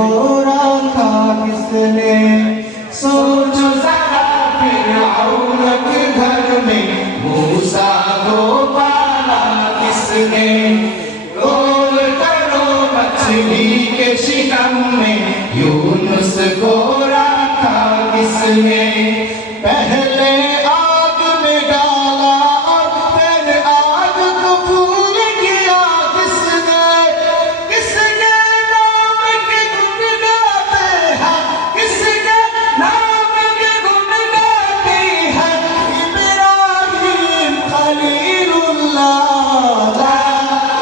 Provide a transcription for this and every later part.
को रखा किसने। सोचो जरा फिरऔन के घर में मूसा को पाला किसने। गोल करो मछली के शिकम में यूनुस को रखा किसने। पहले आग में डाला और फिर आग को फूल किया किसने। किसके नाम के गुण गाते हैं, किसके नाम के गुण गाते हैं। इब्राहीम खलीलुल्लाह, ला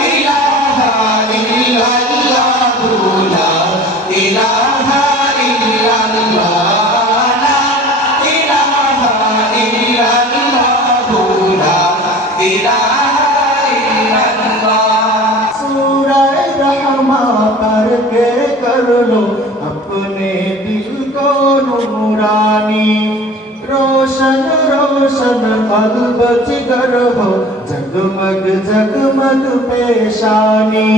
इलाहा इल्लल्लाह, ला इलाहा इल्लल्लाह, ला इलाहा इल्लल्लाह, ला इलाहा इल्लल्लाह। सूरह रहमा पढ़ के कर लो अपने दिल को नूरानी। रोशन रोशन कल्ब जिगर हो, जगमग जगमग पेशानी।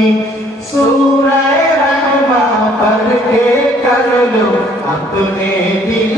सूरह रहमा पढ़ के कर लो अपने दिल